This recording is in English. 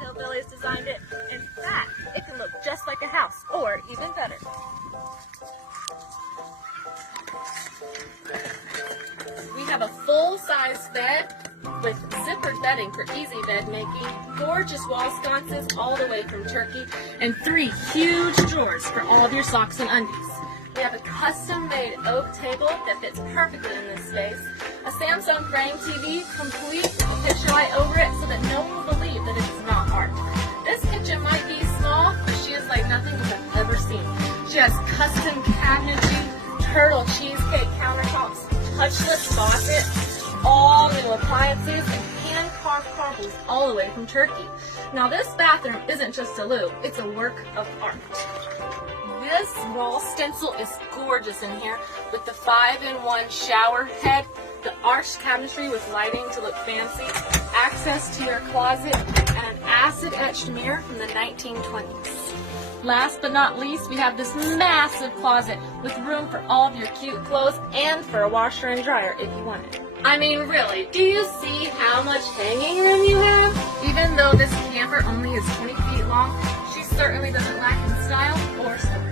hillbillies designed it. In fact, it can look just like a house, or even better. We have a full-size bed with zippered bedding for easy bed making, gorgeous wall sconces all the way from Turkey, and 3 huge drawers for all of your socks and undies. We have a custom-made oak table that fits perfectly in this space, a Samsung frame TV complete with a picture light over it so that no one will believe that it is not art. This kitchen might be small, but she is like nothing we have ever seen. She has custom cabinetry, turtle cheesecake countertops, touchless faucet, all new appliances, and hand-carved corbels all the way from Turkey. Now this bathroom isn't just a loo, it's a work of art. This wall stencil is gorgeous in here with the 5-in-1 shower head, the arched cabinetry with lighting to look fancy, access to your closet, and an acid-etched mirror from the 1920s. Last but not least, we have this massive closet with room for all of your cute clothes and for a washer and dryer if you want it. I mean, really, do you see how much hanging room you have? Even though this camper only is 20 feet long, she certainly doesn't lack in style or style.